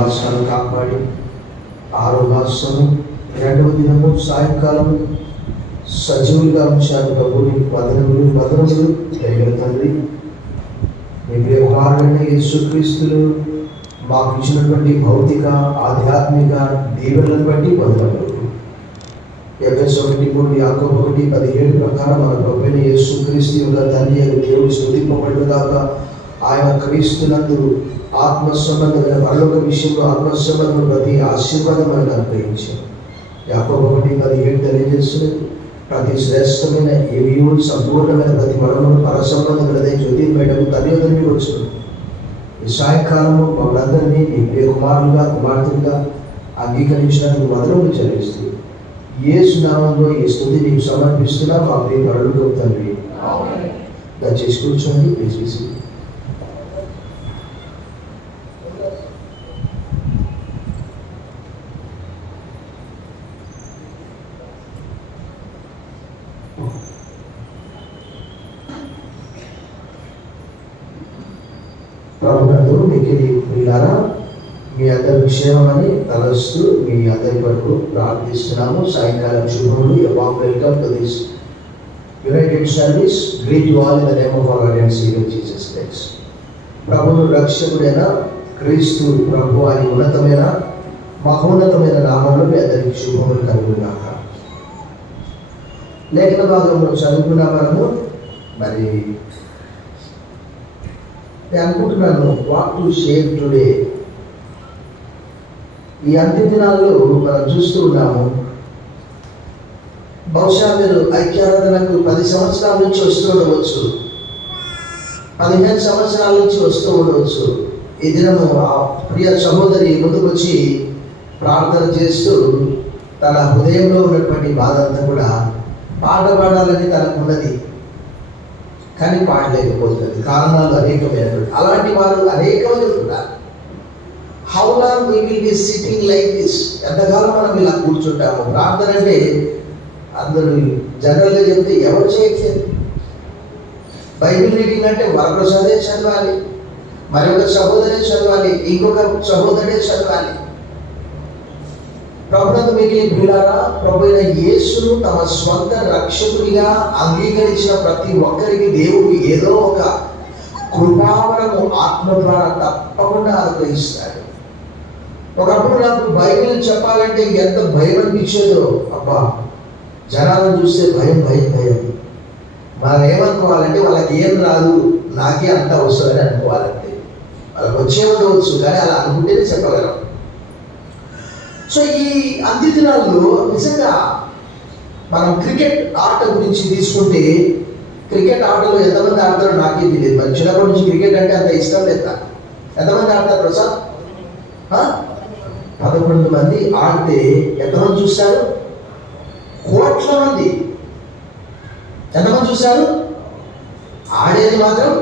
మాసాలు కాపాడి 6వ మాసము 2వ దినము సాయంకాలం సజీవులుగా ఉంచారు. ప్రభు నీకు వదనములు దైవ తండ్రి. మీ ప్రియ కుమారుడైన యేసుక్రీస్తులు మాకు ఇచ్చినటువంటి భౌతిక ఆధ్యాత్మిక దీవెనలను బట్టి వదనములు. ఎఫెసీయులు 1:3 యాకోబు 1:17 ప్రకారం మన ప్రభువైన యేసుక్రీస్తు యొక్క తండ్రి అయిన దేవుడు స్తుతింపబడును గాక. ఆయన క్రీస్తునందు ఆత్మ సంబంధమైన పరలోక విషయంలో ఆత్మ సంబంధమైన ప్రతి ఆశీర్వాదం ఆయన అనుగ్రహించారు. యాకోబు 1:17 తెలియజేస్తున్నది, ప్రతి శ్రేష్టమైన ఏవియో సంపూర్ణమైన ప్రతి మరణము పరసంబంధమైన జ్యోతి బయటకు తల్లిదండ్రులు వచ్చును. ఈ సాయంకాలము మమ్మల్ందరినీ నీ ప్రియ కుమారులుగా కుమార్తెలుగా అంగీకరించినందుకు వదనములు చెల్లిస్తూ యేసు నామములో ఈ స్తుతి నీకు సమర్పిస్తున్నా మా ప్రియ పరలోక తండ్రి. దయచేసి కూర్చోండి. దయచేసి ప్రభునందు మిక్కిలి ప్రియులారా, మీ అందరి క్షేమమని తలస్తూ మీ అందరి వరకు ప్రార్థిస్తున్నాము. సాయంకాలం శుభములు. Welcome to this United service. Greet you all in the name of our Lord and saviour Jesus Christ. ప్రభువు రక్షకుడైన క్రీస్తు ప్రభు అని ఉన్నతమైన మహోన్నతమైన నామంలో మీ అందరికి శుభములు కలుగుగాక. లేఖన భాగంలో చదువుకున్న మనము మరి నేను అనుకుంటున్నాను వాట్ టు షేర్ టుడే. ఈ అంత్య దినాల్లో మనం చూస్తూ ఉన్నాము. బహుశా మీరు ఐక్యారాధనకు 10 సంవత్సరాల నుంచి వస్తూ ఉండవచ్చు, 15 సంవత్సరాల నుంచి వస్తూ ఉండవచ్చు. ఈ దినము ఆ ప్రియ సహోదరి ముందుకొచ్చి ప్రార్థన చేస్తూ తన హృదయంలో ఉన్నటువంటి బాధ అంతా కూడా పాట పాడాలని తనకున్నది, కానీ పాడలేకపోతుంది. కారణాలు అనేకమైనటువంటి. అలాంటి వారు అనేకమంది ఉన్నారు. How long we will be sitting like this? ఎంతకాలం మనం ఇలా కూర్చుంటాము? ప్రార్థన అంటే అందరూ జనరల్గా చెప్తే ఎవరు చేయట్లేదు. బైబిల్ రీడింగ్ అంటే వరప్రసాదే చదవాలి, మరొక సహోదరే చదవాలి, ఇంకొక సహోదరే చదవాలి. ప్రభునందు మిగిలిన ప్రియులారా, ప్రభు అయిన యేసును తమ స్వంత రక్షకుడిగా అంగీకరించిన ప్రతి ఒక్కరికి దేవుడు ఏదో ఒక కృపావరము ఆత్మ ద్వారా తప్పకుండా అనుగ్రహిస్తాడు. ఒకప్పుడు నాకు బైబిల్ చెప్పాలంటే ఎంత భయం అనిపించేదో. అబ్బా, జనాలను చూస్తే భయం భయం భయం. మనం ఏమనుకోవాలంటే వాళ్ళకి ఏం రాదు, నాకే అంత వస్తుందని అనుకోవాలంటే. వాళ్ళకి వచ్చే ఉండవచ్చు, కానీ అలా అనుకుంటేనే చెప్పగలం. సో ఈ అంత్య దినాల్లో నిజంగా మనం క్రికెట్ ఆట గురించి తీసుకుంటే, క్రికెట్ ఆటలో ఎంతమంది ఆడతారో నాకే తెలియదు. మరి చిన్నప్పటి నుంచి క్రికెట్ అంటే అంత ఇష్టం లేదా? ఎంతమంది ఆడతారు ప్రసాద్? 11 మంది ఆడితే ఎంతమంది చూస్తారు? కోట్ల మంది. ఎంతమంది చూశారు? ఆడేది మాత్రం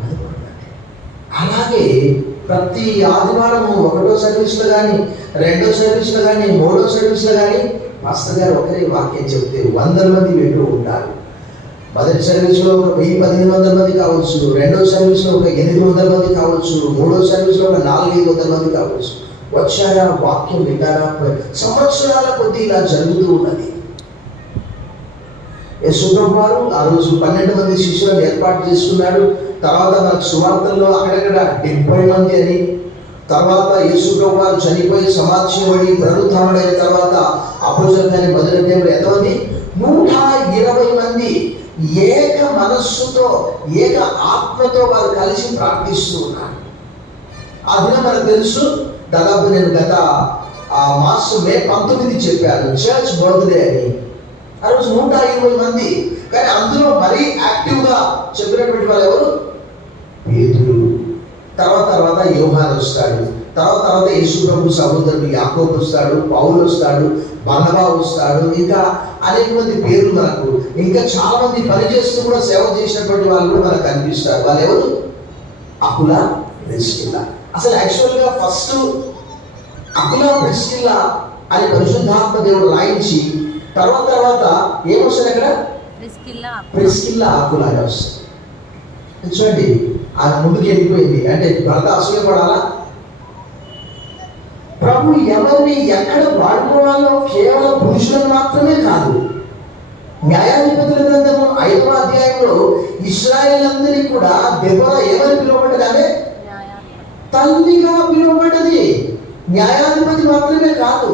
11 మంది. అలాగే ప్రతి ఆదివారము 1వ సర్వీస్లో కానీ, 2వ సర్వీస్లో కానీ, 3వ సర్వీస్లో కానీ మాస్టర్ గారు ఒకరే వాక్యం చెప్తే 100 మంది వింటూ ఉంటారు. మొదటి సర్వీస్లో ఒక 1000-1500 మంది కావచ్చు, 2వ సర్వీస్లో ఒక 800 మంది కావచ్చు, 3వ సర్వీస్లో ఒక 400-500 మంది కావచ్చు. వచ్చారా, వాక్యం వింటారా? సంవత్సరాల కొద్దీ ఇలా జరుగుతూ ఉన్నది. యేసుప్రభు వారు ఆ రోజు 12 మంది శిష్యులను ఏర్పాటు చేసుకున్నాడు. తర్వాత మనకు సువార్తల్లో అక్కడక్కడ 70 మంది అని, తర్వాత యేసుప్రభు వారు చనిపోయి సమాధి చేయబడి పునరుత్థానుడైన తర్వాత అపోస్తలులు కానీ మొదటి టైంలో ఎంతమంది? 120 మంది ఏక మనస్సుతో ఏక ఆత్మతో వారు కలిసి ప్రార్థిస్తూ ఉన్నారు. ఆ దినం మనకు తెలుసు. దాదాపు నేను గత మాసం మే 19 చెప్పాను, చర్చ్ బర్త్డే అని. ఆ రోజు 120 మంది. కానీ అందులో మరీ యాక్టివ్గా చెప్పినటువంటి వాళ్ళు ఎవరు? పేతురు. తర్వాత యోహాను వస్తాడు. తర్వాత యేసుప్రభు సహోదరుడు యాకోబు వస్తాడు, పౌలు వస్తాడు, బర్నబా వస్తాడు. ఇంకా అనేక మంది పేర్లు మనకు, ఇంకా చాలా మంది పనిచేస్తూ కూడా సేవ చేసినటువంటి వాళ్ళు కూడా మనకు కనిపిస్తారు. వాళ్ళు ఎవరు? అకులా, ప్రిస్కిల్లా. అసలు యాక్చువల్గా ఫస్ట్ అకులా, ప్రిస్కిల్లా అని పరిశుద్ధాత్మ దేవుడు రాయించి తర్వాత ఏమొస్తుంది అక్కడ? ప్రిస్కిల్లా, అకులాగా వస్తుంది. చూడండి, ఆమె ముందుకు వెళ్ళిపోయింది. అంటే భర్త అసూయపడాలా? ప్రభు ఎవరిని ఎక్కడ వాడుకోవాలో కేవలం పురుషులను మాత్రమే కాదు. న్యాయాధిపతుల గ్రంథము 5వ అధ్యాయంలో ఇశ్రాయేలందరినీ కూడా దెబోరా ఎవరు పిలువబడ్డదామే? తల్లిగా పిలువబడ్డది. న్యాయాధిపతి మాత్రమే కాదు.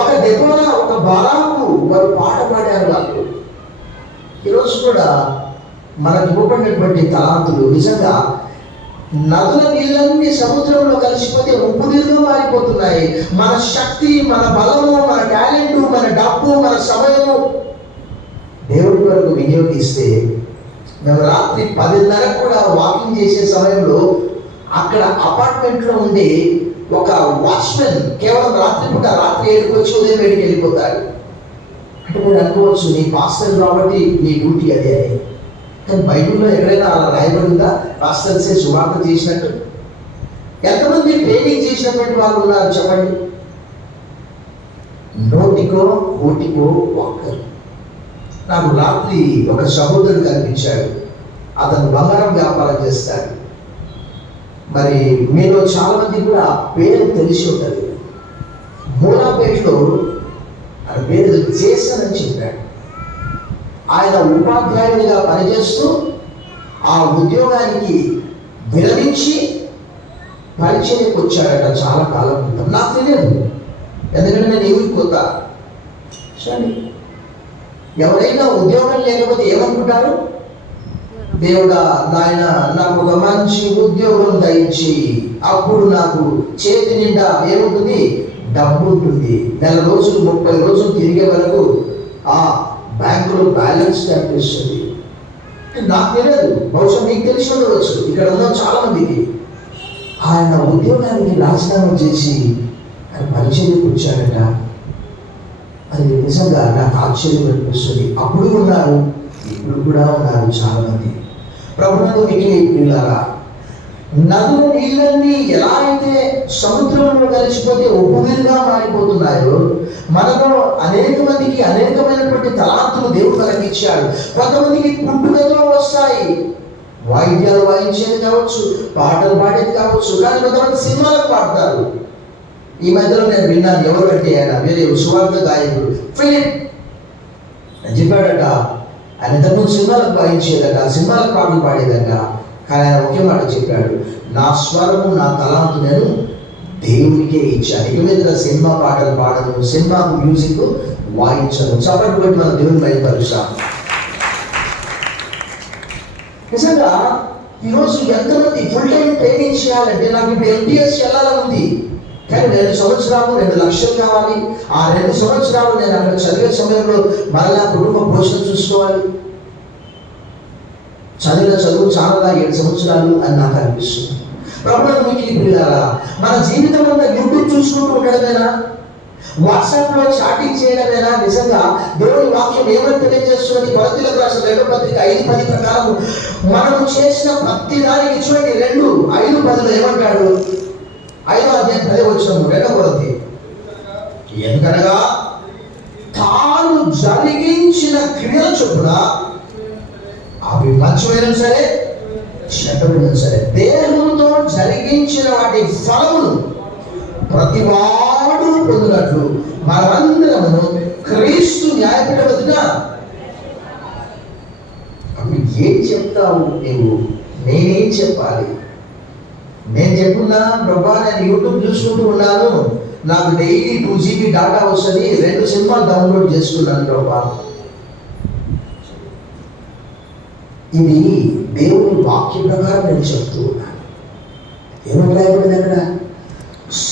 ఒక దెబోరా, ఒక బారాకు వారు పాట పాడారు. వాళ్ళు ఈరోజు కూడా మనకు ఇవ్వబడినటువంటి తలాంతులు నిజంగా నదుల నీళ్ళన్నీ సముద్రంలో కలిసిపోతే ఉప్పు నీరుగా మారిపోతున్నాయి. మన శక్తి, మన బలము, మన టాలెంట్, మన డబ్బు, మన సమయము దేవుడి వరకు వినియోగిస్తే, మేము రాత్రి 10:30 కూడా వాకింగ్ చేసే సమయంలో అక్కడ అపార్ట్మెంట్లో ఉండే ఒక వాచ్మెన్ కేవలం రాత్రిపూట రాత్రి 7కి వచ్చి ఉదయం 7కి వెళ్ళిపోతాడు. అంటే మీరు అనుకోవచ్చు, నీ పాస్టర్ కాబట్టి నీ డ్యూటీ అదే అని. కానీ బైబిల్లో ఎక్కడైనా అలా రాయబడిందా? పాస్టర్సే సువార్త చేసినట్టు? ఎంతమంది ట్రైనింగ్ చేసినటువంటి వాళ్ళు ఉన్నారు చెప్పండి? నోటికో కోటికో ఒక్కరు. నాకు రాత్రి ఒక సహోదరుడు కనిపించాడు. అతను బంగారం వ్యాపారం చేస్తాడు. మరి మీలో చాలా మంది కూడా పేరు తెలిసి ఉంటుంది. మూలాపేటలో ఆయన పేరు చేశానని చెప్పాడు. ఆయన ఉపాధ్యాయుడిగా పనిచేస్తూ ఆ ఉద్యోగానికి విరమించి పరిచయకు వచ్చాడట చాలా కాలం క్రితం. నాకు తెలియదు, ఎందుకంటే నేను ఏమి కొత్త. సరే, ఎవరైనా ఉద్యోగం లేకపోతే ఏమనుకుంటారు? దేవుడా నాయన నాకు ఒక మంచి ఉద్యోగం దయచి, అప్పుడు నాకు చేతి నిండా ఏముంటుంది? డబ్బు ఉంటుంది. 4 రోజులు 30 రోజులు తిరిగే వరకు ఆ బ్యాంకులో బ్యాలెన్స్ కనిపిస్తుంది. నాకు తెలియదు, బహుశా మీకు తెలిసి ఉండవచ్చు. ఇక్కడ ఉన్న చాలా మందికి ఆయన ఉద్యోగానికి రాజీనామా చేసి ఆయన పరిచయం వచ్చాడట. అది నిజంగా నాకు ఆశ్చర్యం అనిపిస్తుంది. అప్పుడు ఉన్నారు, ఇప్పుడు కూడా ఉన్నారు చాలా మంది. ప్రభువును మిగిలి పిల్లారా, నదుల నీళ్ళన్నీ ఎలా అయితే సముద్రంలో కలిసిపోతే ఉప్పునీరుగా మారిపోతున్నాయో, మనలో అనేక మందికి అనేకమైనటువంటి తలాంతులు దేవుడు మనకి ఇచ్చాడు. కొంతమందికి పుట్టుకతో వస్తాయి. వాయిద్యాలు వాయించేది కావచ్చు, పాటలు పాడేది కావచ్చు. కానీ కొంతమంది సినిమాలకు పాడతారు. ఈ మధ్యలో నేను విన్నాను, ఎవరంటే ఆయన వేరే సువార్త గాయకుడు ఫిలిప్ చెప్పాడట. ఆయన ఇంతకుముందు సినిమాలకు వాయించేదట, సినిమాలకు పాటలు పాడేదట. కానీ ఆయన ఒకే మాట చెప్పాడు, నా స్వరము, నా తలాంతు నేను దేవునికే ఇచ్చాను. ఇక మీద సినిమా పాటలు పాడను, సినిమాకు మ్యూజిక్ వాయించను. చప్పట్లు పెట్టి మన దేవుని బయలుపరుస్తాం. నిజంగా ఈరోజు ఎంతమంది ఫుల్ టైం ట్రైనింగ్ చేయాలంటే, నాకు ఇప్పుడు MTS వెళ్ళాలని ఉంది, కానీ 2 సంవత్సరాలు 2 లక్షలు కావాలి. ఆ 2 సంవత్సరాలు నేను అక్కడ చదివే సమయంలో మరలా కుటుంబ పోషణ చూసుకోవాలి. చదివిన చదువు చాలా 7 సంవత్సరాలు అని నాకు అనిపిస్తుంది. ప్రభుత్వం మీకు పిల్లారా, మన జీవితం అంతా యూట్యూబ్ చూసుకుంటూ ఉండడమేనా? వాట్సాప్లో చాటింగ్ చేయడమేనా? నిజంగా దేవుని వాక్యం ఏమని తెలియజేస్తున్నది? కొరింథీయులకు రాసిన 2వ పత్రిక 5:10 ప్రకారం మనము చేసిన ప్రతి దానికి చూడండి, 2:5-10 ఏమంటాడు? 5వ అధ్యాయం 10వ వచనం, 2వ కొరింథీ. ఎందుకనగా తాను జరిగించిన క్రియల చొప్పున, అవి మంచివైనా సరే చెడ్డమైనా సరే, దేవునితో జరిగించిన వాటి ఫలమును ప్రతి వాడు పొందినట్లు మనమందరము క్రీస్తు న్యాయపీఠం వద్ద. అప్పుడు ఏం చెప్తావు నీవు? నేనేం చెప్పాలి? నేను చెప్పున్నా, ప్రభా నేను యూట్యూబ్ చూసుకుంటూ ఉన్నాను, నాకు డైలీ 2 GB డాటా వస్తుంది, 2 సినిమాలు డౌన్లోడ్ చేసుకున్నాను ప్రభా. ఇది దేవుని వాక్య ప్రకారం నేను చెప్తూ ఉన్నాను. ఏమని రాయబడింది అక్కడ?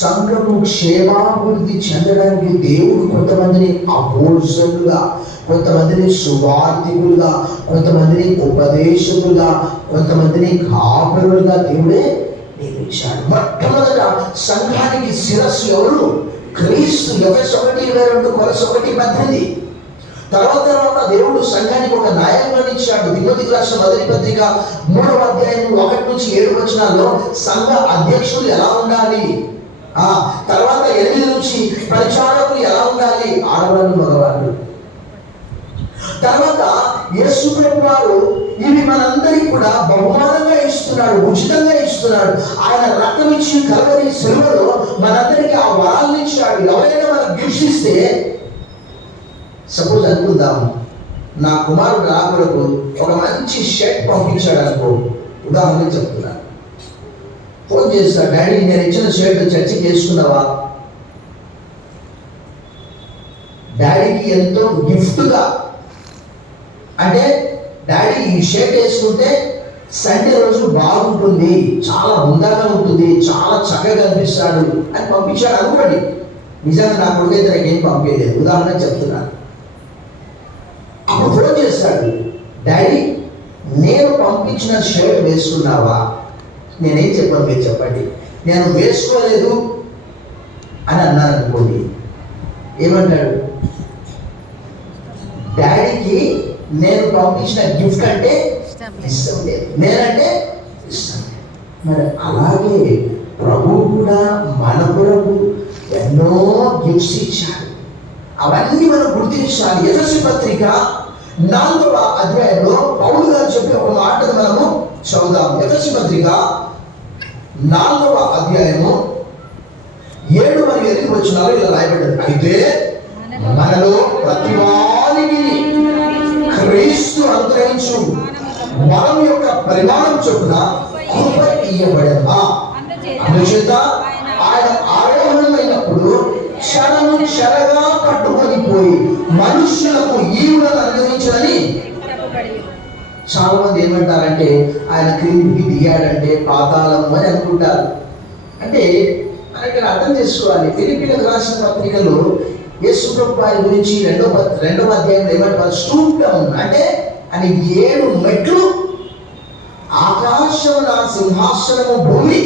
సంఘము క్షేమాభివృద్ధి చెందడానికి దేవుడు కొంతమందిని అపోస్తలులుగా, కొంతమందిని సువార్తికులుగా, కొంతమందిని ఉపదేశకులుగా, కొంతమందిని కాపరులుగా దేవుడే నియమించాడు. మొట్టమొదట సంఘానికి శిరస్సు ఎవరు? క్రీస్తు. ఎఫెసు 1:22, కొలస్సీ 1:18. తర్వాత దేవుడు సంఘానికి ఒక నాయకులను ఇచ్చాడు. తిమోతికి రాసిన మొదటి పత్రిక 3వ అధ్యాయం 1-7 వచనాల్లో సంఘ అధ్యక్షులు ఎలా ఉండాలి, తర్వాత 8 నుంచి పరిచారకులు ఎలా ఉండాలి, ఆడవాళ్ళు మగవాళ్ళు. తర్వాత యేసు ప్రభువు వారు ఇవి మనందరికీ కూడా బహుమానంగా ఇస్తున్నాడు, ఉచితంగా ఇస్తున్నాడు. ఆయన రక్తం ఇచ్చి కల్వరి సిలువలో మనందరికీ ఆ వరాలను ఇచ్చాడు. ఎవరైనా మనకు గిఫ్ట్స్ ఇస్తే, సపోజ్ అనుకుందాం, నా కుమారుడు నా కొరకు ఒక మంచి షర్ట్ పంపించాడు అనుకో, ఉదాహరణ చెప్తున్నాను. ఫోన్ చేస్తాడు, డాడీ నేను ఇచ్చిన షర్ట్ చర్చకి వేసుకున్నావా? డాడీకి ఎంతో గిఫ్ట్గా, అంటే డాడీ ఈ షర్ట్ వేసుకుంటే సండే రోజు బాగుంటుంది, చాలా హుందాగా ఉంటుంది, చాలా చక్కగా కనిపిస్తాడు అని పంపించాడు అనుకోండి. నిజంగా నా కొడుకు అయితే నాకేం పంపించలేదు, ఉదాహరణ చెప్తున్నాను. అప్పుడు ఫోన్ చేస్తాడు, డాడీ నేను పంపించిన షర్ట్ వేసుకున్నావా? నేనేం చెప్పాను మీరు చెప్పండి. నేను వేసుకోలేదు అని అన్నాను అనుకోండి, ఏమంటాడు? డాడీకి నేను పంపించిన గిఫ్ట్ అంటే ఇష్టం లేదు, నేనంటే ఇష్టం లేదు. మరి అలాగే ప్రభువు కూడా మన కొరకు ఎన్నో గిఫ్ట్స్ ఇచ్చాడు. అవన్నీ మనం గుర్తించాలి. ఎఫెసీ పత్రిక 4వ అధ్యాయంలో పౌలు గారు చెప్పి ఒక మాటను మనము చదువుదాం. ఎఫెసీ పత్రిక 4వ అధ్యాయము 7 మరియు 8 వచనాలు ఇలా రాయబడ్డది. అయితే మనలో ప్రతి వారికి క్రీస్తు అనుగ్రహించు వరం యొక్క పరిమాణం చొప్పున కృప ఇయ్యబడెను. అందుచేత ఆయన ఆరోహణమైనప్పుడు క్షణము క్షణగా పట్టుకొని పోయి మనుష్యులకు ఈవులను అనుగ్రహించాలని. చాలా మంది ఏమంటారంటే ఆయన క్రిందికి దిగాడంటే పాతాళము అని అనుకుంటారు. అంటే మనకి అర్థం చేసుకోవాలి. ఫిలిప్పీలకు రాసిన పత్రికలో యేసు ప్రభువు వారి గురించి రెండవ అధ్యాయంలో ఏమంటారు? స్టూప్ డౌన్ అంటే అని 7 మెట్లు, ఆకాశం నా సింహాసనము, భూమి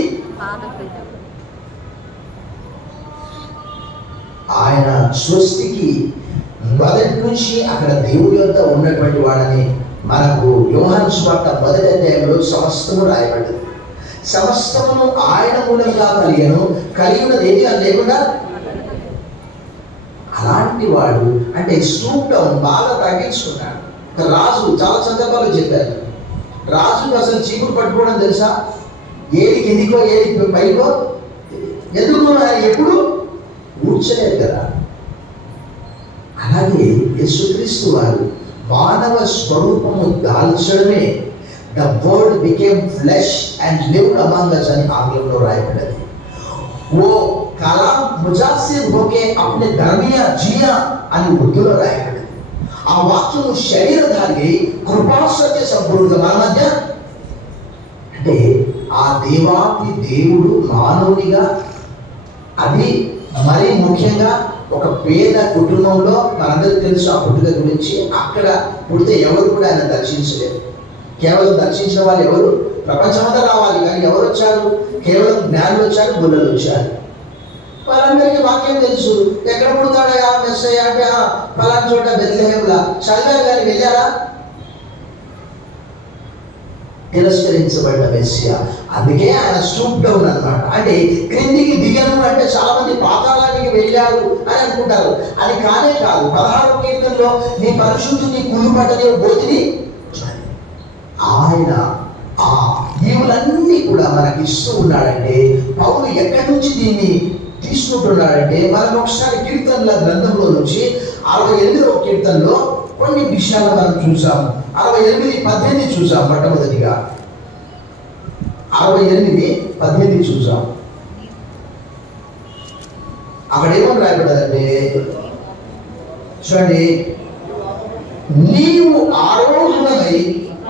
ఆయన స్వస్తికి మొదటి నుంచి అక్కడ దేవుడి యొద్ద ఉన్నటువంటి వాడని మనకు యోహాను సువార్త 1వ అధ్యాయంలో సమస్తము రాయబడ్డది. సమస్తమును ఆయన మూలంగా కలిగినది ఏది లేకుండా. అలాంటి వాడు అంటే స్టూప్ డౌన్, బాగా తగ్గించుకున్నాడు. రాజు చాలా సందర్భాలు చెప్పారు, రాజుకు అసలు చీపురు పట్టుకోవడం తెలుసా? ఏది కిందికో ఏది పైకో ఎందుకు ఎప్పుడు కూర్చోలేదు కదా. అలాగే యేసుక్రీస్తు వారు మానవ స్వరూపము దాల్చడమే the word became flesh and lived among us అని ఆంగ్లంలో రాయబడ్డది. ఓ కలాం ముజాసిర్ హోకే అప్నే దర్మియా జియా అని ఉర్దూలో రాయబడ్డది. ఆ వాక్యము శరీరధారి కృపాసత్య సంపూర్ణంగా మన మధ్య, అంటే ఆ దేవాది దేవుడు మానవునిగా, అది మరీ ముఖ్యంగా ఒక పేద కుటుంబంలో, మనందరికీ తెలుసు ఆ పుట్టుక గురించి. అక్కడ పుడితే ఎవరు కూడా ఆయన దర్శించలేరు. కేవలం దర్శించిన వాళ్ళు ఎవరు? ప్రపంచమంతా రావాలి, కానీ ఎవరు వచ్చారు? కేవలం జ్ఞానులు వచ్చారు, గుళ్ళలు వచ్చారు. వాళ్ళందరికీ వాక్యం తెలుసు. ఎక్కడ పుడతాడయా మెస్సయ్య అంటే పలానా చోట బెత్లెహేంలా చదివారు, కానీ వెళ్ళారా? తిరస్కరించబడ్డ మెస్సియా. అందుకే ఆయన స్టూప్ డౌన్ అన్నమాట. అంటే క్రిందికి దిగను అంటే చాలా మంది పాతాళానికి వెళ్ళారు అని అనుకుంటారు. అది కానే కాదు. 16వ కీర్తనలో నీ పరిశుద్ధుని కుళ్ళుపడ్డని బోధిని ఆయన ఆ ఈవులన్నీ కూడా మనకి ఇస్తూ ఉన్నాడంటే పౌలు ఎక్కడి నుంచి దీన్ని తీసుకుంటున్నాడంటే, మనం ఒకసారి కీర్తనల గ్రంథంలో నుంచి 68వ కీర్తనలో కొన్ని విషయాలు మనం చూసాం. 68:18 చూసాం. మొట్టమొదటిగా 68:18 చూసాం. అక్కడ ఏమని రాయబడ్డదంటే చూడండి, నీవు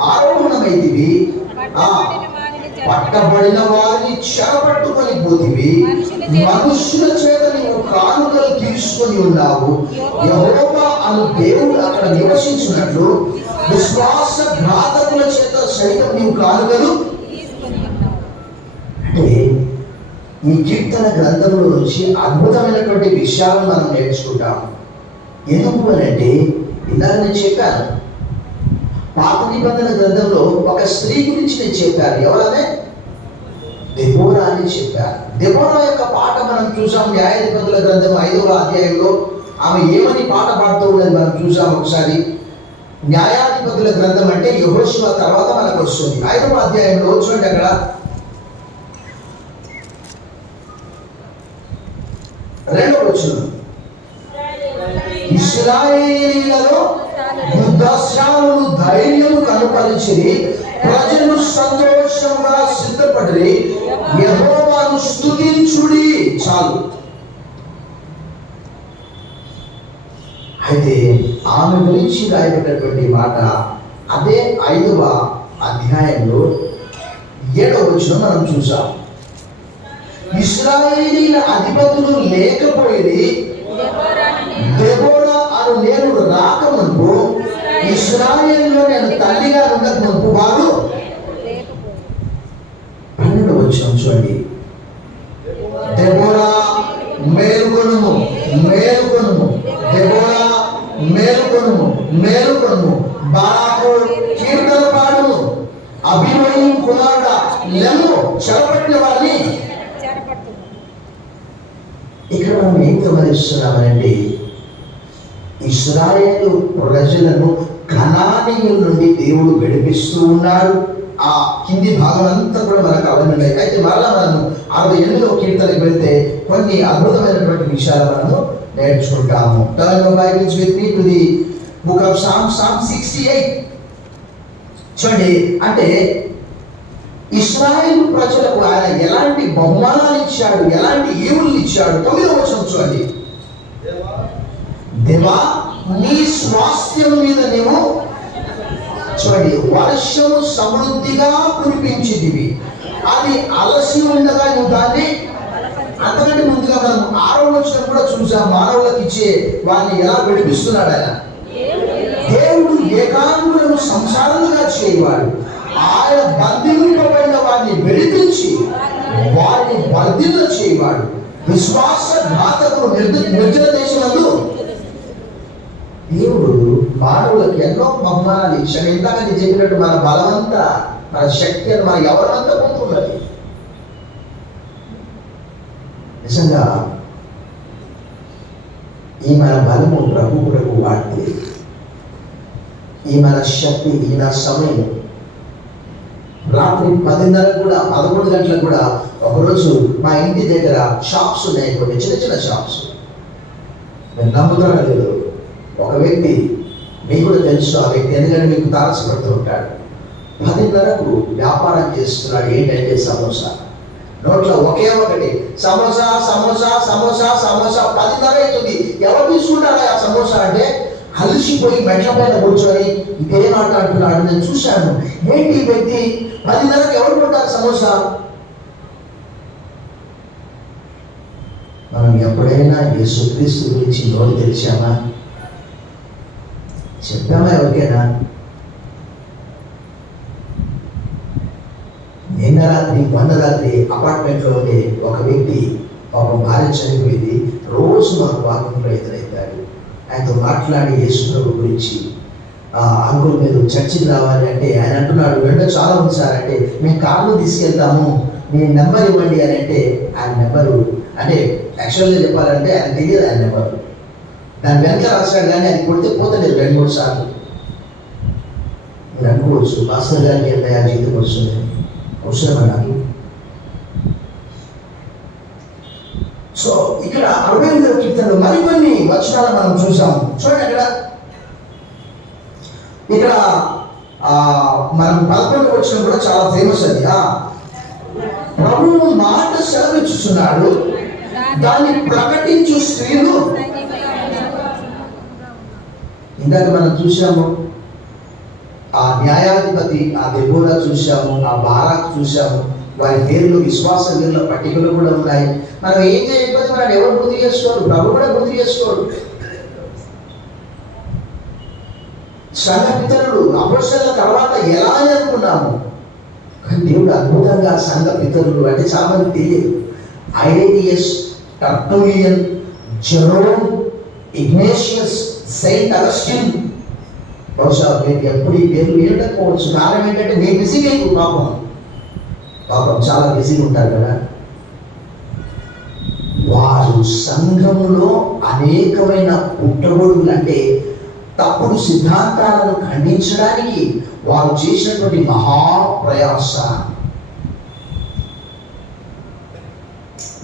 ఆరోహణమైతివి, పట్టబడిన వారిని చెరపట్టుకొని పోతివి, మనుషుల చేత నీవు కానుకలు తీసుకొని ఉన్నావు. యెహోవా అను దేవుడు అక్కడ నివసించినట్లు విశ్వాసఘాతకుల చేత సైతం నీవు కానుకలు. అంటే ఈ కీర్తన గ్రంథంలో నుంచి అద్భుతమైనటువంటి విషయాలను మనం నేర్చుకుంటాం. ఎందుకు అని అంటే, ఇందాక నేను చెప్పాను, పాత నిబంధన గ్రంథంలో ఒక స్త్రీ గురించి నేను చెప్పాను. ఎవరనే? దెబోరా అని చెప్పారు. దెబోరా యొక్క పాట మనం చూసాం న్యాయాధిపతుల గ్రంథం 5వ అధ్యాయంలో. ఆమె ఏమని పాట పాడుతూ ఉన్నది మనం చూసాం ఒకసారి. న్యాయాధిపతుల గ్రంథం అంటే యెహోషువ తర్వాత మనకు వస్తుంది. 5వ అధ్యాయంలో చూడండి, అక్కడ 2వ వచనం, ఇశ్రాయేలీయులలో యుద్ధశాలులు ధైర్యము కనుపరిచిరి, ప్రజలు సంతోషంగా సిద్ధపడి యెహోవాను స్తుతించుడి. చాలు. అయితే ఆమె గురించి రాయబడినటువంటి మాట అదే 5వ అధ్యాయంలో 7వ వచనం మనం చూసాం. ఇశ్రాయేలీల అధిపతులు లేకపోయేది, దెబోరా అను నేను రాకముందు ఇశ్రాయేలులో నేను తల్లిగా ఉండకముందు వారు 12వ వచనం చూడండి, దెబోరా మేలుకొనుము, మేలుకొనుము, దెబోరా మేలుకొనుము, మేలుకొనుము, బారాకు కీర్తన పాడుము, అభిమన్యు కుమారుడా లెమ్ము, చెరపట్టిన వారిని. ఇక్కడ మనం ఏం గమనిస్తున్నామంటే, ఇశ్రాయేలు ప్రజలను కనానీయుల నుండి దేవుడు విడిపిస్తూ ఉన్నాడు. ఆ కింది భాగం అంతా కూడా మనకు అవన్నీ. అయితే మరలా మనము 68వ కీర్తనకి వెళ్తే కొన్ని అద్భుతమైనటువంటి విషయాలు మనము నేర్చుకుంటాము. Turn your Bibles with me to the book of Psalm 68. చూడండి, అంటే ఇశ్రాయేలు ప్రజలకు ఆయన ఎలాంటి బహుమానాలు ఇచ్చాడు, ఎలాంటి ఈవులు ఇచ్చాడు. 9వ వచనం చూడండి, దేవా నీ స్వాస్థ్యం మీద నీవు చూడండి వర్షము సమృద్ధిగా కురిపించిదివి, అది అలసి ఉండగా నువ్వు దాన్ని. అంతకంటే ముందుగా మనం 6వ వచనం కూడా చూసాం, మానవులకు ఇచ్చే వారిని ఎలా విడిపిస్తున్నాడు ఆయన. దేవుడు ఏకాంగులను సంసారులుగా చేయవాడు, ఆయన బంధింపబడిన వారిని విడిపించి వారిని వర్ధిల్ల చేయవాడు. విశ్వాసఘాతకులు నిర్జన దేశంలో దేవుడు మానవులకు ఎన్నో బహుమానాలు ఇచ్చాడు. ఇందాక నేను చెప్పినట్టు మన బలమంతా, మన శక్తి అని మన ఎవరంతా పొందుతున్నది. నిజంగా ఈ మన బలము ప్రభు కొరకు వాడితే, ఈ మన శక్తి, ఈ నా సమయం రాత్రి 10:30 కూడా 11 గంటలకు కూడా ఒకరోజు మా ఇంటి దగ్గర షాప్స్ ఉన్నాయి, కొన్ని చిన్న చిన్న షాప్స్. నేను నమ్ముతాను లేదు, ఒక వ్యక్తి, మీకు కూడా తెలుసు ఆ వ్యక్తి, ఎందుకంటే మీకు తారసపడుతూ ఉంటాడు. 10:30కు వ్యాపారం చేస్తున్నాడు. ఏంటంటే సమోసా. నోట్లో ఒకే ఒకటి సమోసా సమోసా సమోసా సమోసా. 10:30 అవుతుంది. ఎవరు తీసుకుంటారా ఆ సమోసా అంటే అలసిపోయి మెట్ల పైన కూర్చొని ఇదే మాట్లాడుతున్నాడు. నేను చూశాను, ఏంటి ఈ వ్యక్తి 10:30కి ఎవరు కొంటారు సమోసా? మనం ఎప్పుడైనా యేసుక్రీస్తు గురించి నోరు తెరిచామా? చెప్పామా ఎవరికైనా? నిన్న రాత్రి మొన్న రాత్రి అపార్ట్మెంట్లో ఉండే ఒక వ్యక్తి, ఒక భార్య చనిపోయింది, రోజు మాకు వాక్యంలో ఎదురవుతాడు. ఆయనతో మాట్లాడి యేసు ప్రభు గురించి, అంకుల్ మీరు చర్చికి రావాలి అంటే ఆయన అంటున్నాడు, వెంట చాలా ఉంది సార్ అంటే, మేము కార్లో తీసుకెళ్తాము, మీ నెంబర్ ఇవ్వండి అని అంటే, ఆయన నెంబరు అంటే యాక్చువల్గా చెప్పాలంటే ఆయన తెలియదు ఆయన నెంబరు. దాని వెనక రాశాడు, కానీ అది కొడితే పోతలేదు 2-3 సార్లు. మీరు అనుకోవచ్చు, మాస్టర్ గారికి ఎంత జీతం వస్తుందని. అవసరమా నాకు? సో ఇక్కడ 68వ కీర్తనలో మరికొన్ని వచనాలు మనం చూసాము. చూడండి, ఇక్కడ మనం 11వ వచనం కూడా చాలా ఫేమస్. అది ప్రభువు మాట సెలవిస్తున్నాడు, దాన్ని ప్రకటించు స్త్రీలు. ఇందాక మనం చూసాము, ఆ న్యాయాధిపతి, ఆ దెబోరా చూసాము, ఆ బారాక్ చూసాము. వారి పేర్లు విశ్వాస వీరుల పట్టికలు కూడా ఉన్నాయి. మనం ఏం చేయకపోతే మనం ఎవరు గుర్తు చేసుకోరు, ప్రభు కూడా గుర్తు చేసుకోరు. సంఘ పితరులు అపోస్తలుల తర్వాత ఎలా అనుకున్నాము, కానీ దేవుడు అద్భుతంగా సంఘ పితరులు అంటే చాలా మంది తెలియదు. Irenaeus, Tertullian, Jerome, Ignatius, saint Augustine. బహుశా మీరు ఎప్పుడు ఈ పేర్లు వినకపోవచ్చు. కారణం ఏంటంటే నేను బిజీగా ఎక్కువ పాపం చాలా బిజీగా ఉంటారు కదా. వారు సంఘములో అనేకమైన పుట్టగొడుగులు, అంటే తప్పుడు సిద్ధాంతాలను ఖండించడానికి వారు చేసినటువంటి మహాప్రయాస.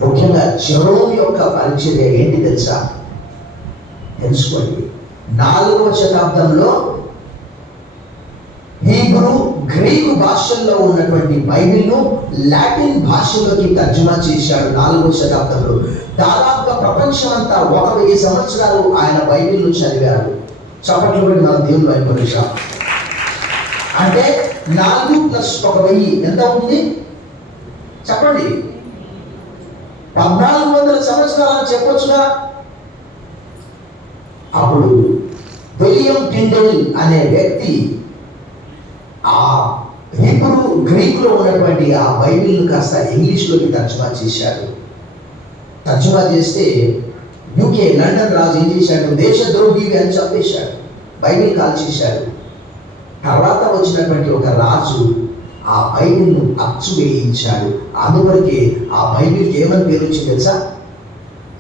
ముఖ్యంగా జెరోమ్ యొక్క పరిచర్య ఏంటి తెలుసా? తెలుసుకోండి. 4వ శతాబ్దంలో హీబ్రూ, గ్రీకు భాషల్లో ఉన్నటువంటి బైబిల్ను లాటిన్ భాషలోకి తర్జుమా చేశాడు 4వ శతాబ్దంలో. దాదాపుగా ప్రపంచమంతా 1000 సంవత్సరాలు ఆయన బైబిల్ను చదివారు. చప్పట్లు పెట్టి మన దేవుని వైపు. అంటే 4 + 1000 ఎంత అవుతుంది చెప్పండి? 1400 సంవత్సరాలు చెప్పొచ్చుగా. అప్పుడు విలియం టిండేల్ అనే వ్యక్తి ఆ హీబ్రూ, గ్రీకులో ఉన్నటువంటి ఆ బైబిల్ను కాస్త ఇంగ్లీష్లోకి తర్జుమా చేశాడు. తర్జుమా చేస్తే యూకే, లండన్ రాజు ఏం చేశాడు? దేశద్రోహి అని చెప్పేశాడు, బైబిల్ కాల్చేశాడు. తర్వాత వచ్చినటువంటి ఒక రాజు ఆ బైబిల్ను అచ్చు వేయించాడు. అందువరకే ఆ బైబిల్కి ఏమని పేరు వచ్చింది తెలుసా?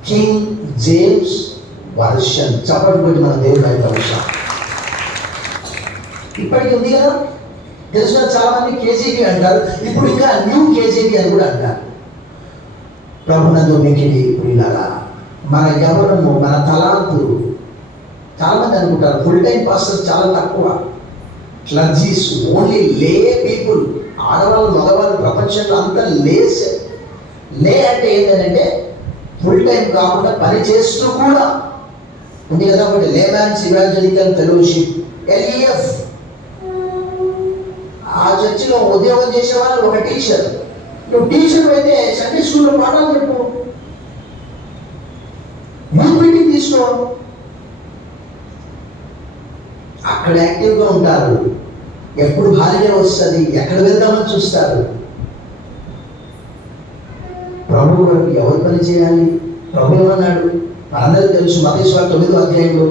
King James version. చెప్పబడి మన దేవుడు అయితే వర్షం ఇప్పటికీ ఉంది కదా. తెలిసిన చాలా మంది కేజీబీ అంటారు, ఇప్పుడు ఇంకా న్యూ కేజీబీ అని కూడా అంటారు. ప్రభునందు మికిలి ప్రియులారా, మన యవ్వనము, మన తలాంతులు, చాలా మంది అనుకుంటారు ఫుల్ టైం పాస్టర్స్ చాలా తక్కువ, క్లర్జీస్ ఓన్లీ లే పీపుల్, ఆడవాళ్ళు మగవాళ్ళు ప్రపంచంలో అంతా లేసే. లే అంటే ఏంటంటే ఫుల్ టైం కాకుండా పని చేస్తూ కూడా ఉంది కదా. ఒకటి లేమ్యాన్స్ ఇవాంజలికల్ ఫెలోషిప్, LEF. ఆ చర్చిలో ఉద్యోగం చేసేవాళ్ళు ఒక టీచర్. నువ్వు టీచర్ అయితే సండే స్కూల్లో పాఠాలు చెప్పు, యూత్ మీటింగ్ తీసుకో, అక్కడ యాక్టివ్గా ఉంటారు. ఎప్పుడు హాలిడే వస్తుంది, ఎక్కడ వెళ్దామని చూస్తారు. ప్రభు వరకు ఎవరు పని చేయాలి? ప్రభు ఏమన్నాడు? మనందరికీ తెలుసు. మత్తయి సువార్త 9వ అధ్యాయంలో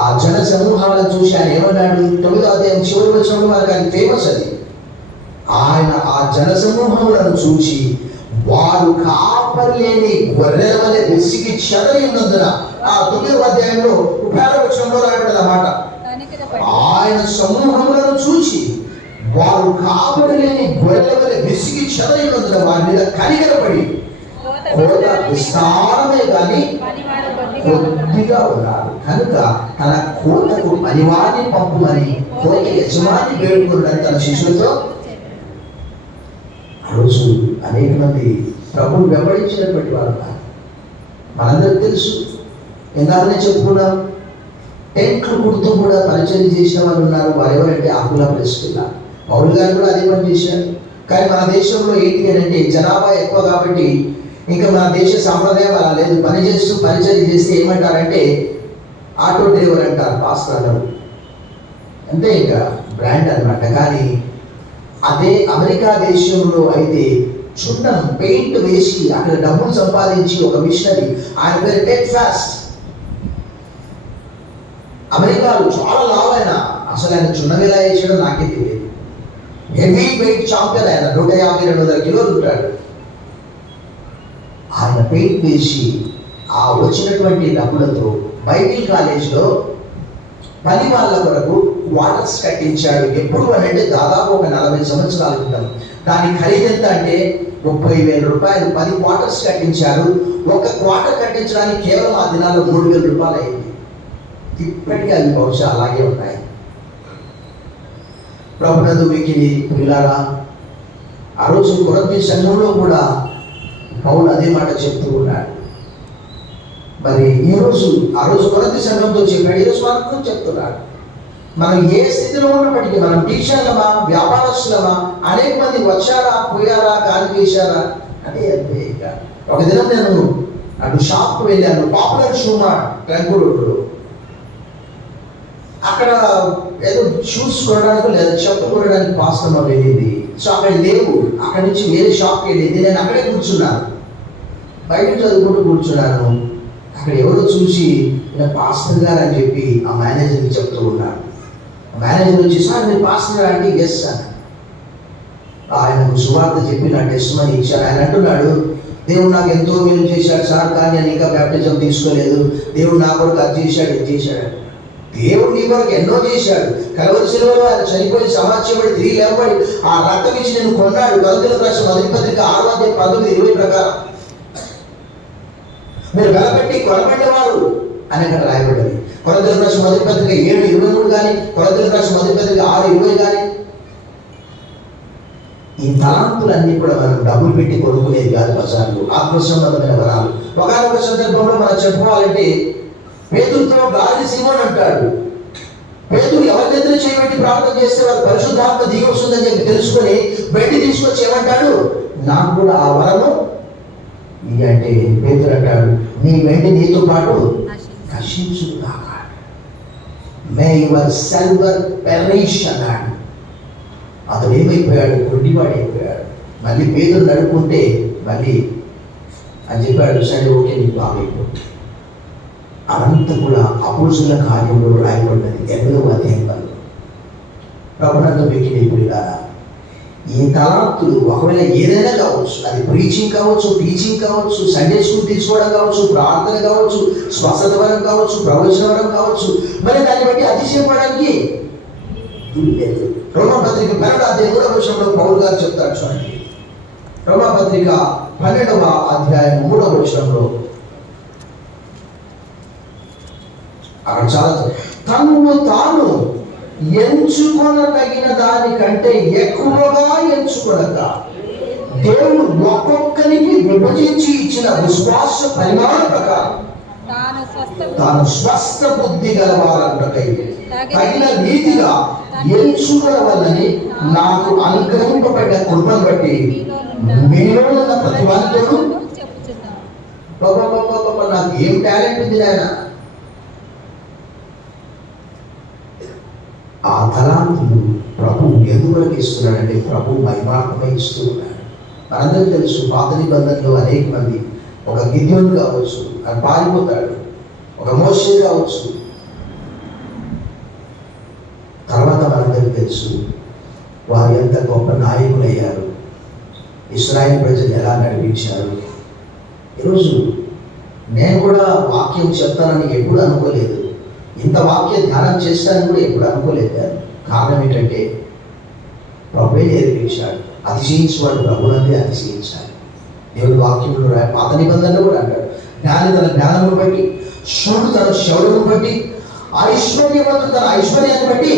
ఆ జన సమూహాలను చూసి ఆయన ఏమన్నాడు? 9వ అధ్యాయం చివరి వచనంలో మనకు అది ఫేమస్. అది ఆయన ఆ జన సమూహములను చూసి వారు కాపరి లేని గొర్రెల వలె వెసికి చెదరి ఉన్నందున, ఆ 9వ అధ్యాయంలో 30వ వచనంలో రాయబడ్డది అన్నమాట. ఆయన సమూహములను చూసి వారు కాపరి లేని గొర్రెల వలె వెసికి చెదరి ఉన్నందున వారి మీద కనికరపడి, కోత విస్తారమే కానీ కొద్దిగా ఉన్నారు కనుక తన కోతకు పనివారిని పంపుమని కోత యజమాని వేడుకున్నాడని తన శిష్యులతో. ఆ రోజు అనేక మంది ప్రభువు వెంబడించినటువంటి వారు మనందరికి తెలుసు. ఎందాకనే చెప్పుకున్నాం, టెంట్లు కుడుతూ కూడా పరిచయం చేసిన వాళ్ళు ఉన్నారు. వారెవరంటే ఆకుల ప్రెస్టులా. పౌలు గారు కూడా అదే పని చేశారు. కానీ మన దేశంలో ఏంటి అని అంటే జనాభా ఎక్కువ కాబట్టి ఇంకా మన దేశ సాంప్రదాయం అలా లేదు. పని చేస్తూ పరిచయం చేస్తే ఏమంటారంటే ఆటో డ్రైవర్ అంటారు, పాస్టర్ అంటారు, అంతే, ఇంకా బ్రాండ్ అనమాట. కానీ అదే అమెరికా దేశంలో అయితే చుట్టం పెయింట్ వేసి అక్కడ డబ్బులు సంపాదించి ఒక మిషనరీ, ఆయన పేరు టెక్ ఫాస్ట్. అమెరికాలో చాలా లావైన, అసలు ఆయన చున్నం ఎలా వేసాడో నాకే తెలియదు. హెవీ వెయిట్ ఛాంపియన్ ఆయన, 150-200 కిలోలు ఉంటాడు. ఆయన పెయింట్ వేసి ఆ వచ్చినటువంటి డబ్బులతో బైబిల్ కాలేజ్లో పని వాళ్ళ కొరకు క్వార్టర్స్ కట్టించాడు. ఎప్పుడు అంటే దాదాపు ఒక 40 సంవత్సరాల క్రితం. దాని ఖరీదు ఎంత అంటే 30,000 రూపాయలు. 10 క్వార్టర్స్ కట్టించారు. ఒక క్వార్టర్ కట్టించడానికి కేవలం ఆ దినాల్లో 3,000 రూపాయలు అయింది. ఇప్పటికీ అవి బహుశా అలాగే ఉన్నాయి. ప్రభునందు మిక్కిలి ప్రియులారా, ఆ రోజు కొరింథీ సంఘంలో కూడా పౌలు అదే మాట చెప్తూ ఉన్నాడు. మరి ఈరోజు ఆ రోజు కొరింథీ సంఘంతో చెప్పాడు, ఈరోజు మనకు చెప్తున్నాడు. మనం ఏ స్థితిలో ఉన్నప్పటికీ, మనం టీచర్లమా, వ్యాపారస్తులమా, అనేక మంది వచ్చారా, పోయారా, గాలి వేశారా అంటే అంతే. ఇక ఒక దినం నేను అటు షాప్కి వెళ్ళాను, పాపులర్ షూ మార్ట్ ట్రంక్ రోడ్లో. అక్కడ ఏదో షూస్ కొనడానికి లేదా చెప్పు కొనడానికి పాస్టమ్మ వెళ్ళింది. సో అక్కడ లేవు. అక్కడి నుంచి వేరే షాప్కి వెళ్ళింది. నేను అక్కడే కూర్చున్నాను, బయట చదువుకుంటూ కూర్చున్నాను. అక్కడ ఎవరో చూసి పాస్టర్ గారు అని చెప్పి ఆ మేనేజర్కి చెప్తూ ఉన్నాను. మేనేజర్ వచ్చి, సార్ మీరు పాస్టర్ గారు అంటే ఎస్ సార్. ఆయనకు సువార్త చెప్పి నా టెస్ట్ మనీ ఇచ్చారు. ఆయన అంటున్నాడు, దేవుడు నాకు ఎంతో మేలు చేశాడు సార్, కానీ నేను ఇంకా బ్యాప్టిజం తీసుకోలేదు. దేవుడు నా కొరకు అది చేశాడు, ఇది చేశాడు. దేవుడు నీ కొరకు ఎన్నో చేశాడు. కలవరి శిలువలో ఆయన చనిపోయి సమాజపడి తిరిగి లేవబడి ఆ రక్తం ఇచ్చి నేను కొన్నాడు. కొరింథీయులకు రాసిన మొదటి పత్రిక 6:19-20 ప్రకారం మీరు వెలపెట్టి కొనబడ్డవారు అని అక్కడ రాయబడ్డది. కొరింథీయులకు రాసిన మొదటి పత్రిక 7:23 కానీ, కొరింథీయులకు రాసిన మొదటి పత్రిక 6:20 కానీ. ఈ తలాంతులన్నీ కూడా మనం డబ్బులు పెట్టి కొనుక్కునేది కాదు బజార్లు. ఆత్మసంబంధమైన వరాలు. ఒకనొక సందర్భంలో మనం చెప్పుకోవాలంటే పేతురుతో గాలి సీమోన్ అంటాడు. పేతురు ఎవరి దగ్గర చేయబెట్టి ప్రార్థన చేస్తే వారు పరిశుద్ధాత్మ దిగి వస్తుందని చెప్పి తెలుసుకొని బయట తీసుకొచ్చి ఏమంటాడు, నాకు కూడా ఆ వరము అంటే పేతురు అంటాడు, నీ వెండి నీతో పాటు నశించు కాక, మే యువర్ సిల్వర్ పెరిష్ అన్నాడు. అతడు ఏమైపోయాడు, కొద్దివాడైపోయాడు. మళ్ళీ పేతురు నడుపుకుంటే మళ్ళీ అని చెప్పాడు, సరే ఓకే నీకు బాగైపోతుంది. అదంతా కూడా అపోస్తుల కార్యంలో రాయబడినది 8వ అధ్యాయంలో. ప్రభునందు వ్యక్తిగా ఈ తలాంతులు ఒకవేళ ఏదైనా కావచ్చు, అది ప్రీచింగ్ కావచ్చు, టీచింగ్ కావచ్చు, సండే స్కూల్ తీసుకోవడం కావచ్చు, ప్రార్థన కావచ్చు, స్వస్థత వరం కావచ్చు, ప్రవచన వరం కావచ్చు, మరి దాన్ని బట్టి అతిశయపడడానికి లేదు. రోమాపత్రిక 12:3 పౌలు గారు చెప్తారు చూడండి. రోమాపత్రిక 12:3 అక్కడ చాలా తను తాను ఎంచుకొనదగిన దానికంటే ఎక్కువగా ఎంచుకొనక దేవుడు ఒక్కొక్కరికి విభజించి ఇచ్చిన విశ్వాస పరిమాణ ప్రకారం తాను స్వస్థ బుద్ధి గలవారంటకై తగిన రీతిగా ఎంచుకోవాలని నాకు అనుగ్రహింపబడిన కృపను బట్టి మీలో ఉన్న ప్రతి వారితో నాకు ఏం టాలెంట్ ఉంది ఆయన. ఆ తలాంతులు ప్రభు ఎందువరకు ఇస్తున్నాడంటే ప్రభు మహిమాత్మై ఇస్తూ ఉన్నాడు. మనందరికీ తెలుసు పాత నిబంధనలో అనేక మంది, ఒక గిద్యోను కావచ్చు అని పారిపోతాడు, ఒక మోషే కావచ్చు. తర్వాత మనందరికీ తెలుసు వారు ఎంత గొప్ప నాయకులయ్యారు, ఇశ్రాయేలు ప్రజలు ఎలా నడిపించారు. ఈరోజు నేను కూడా వాక్యం చెప్తానని ఎప్పుడు అనుకోలేదు, ఇంత వాక్య ధ్యానం చేస్తానని కూడా ఎప్పుడు అనుకోలేదు. కారణం ఏంటంటే ప్రభువే నేర్పించాడు. అతిశయించేవాడు ప్రభువునందే అతిశయించాలి. దేవుడు వాక్యంలో పాత నిబంధనలు కూడా అంటాడు, జ్ఞాని తన జ్ఞానమును బట్టి, శూరుడు తన శౌర్యమును బట్టి, ఐశ్వర్యవంతుడు తన ఐశ్వర్యాన్ని బట్టి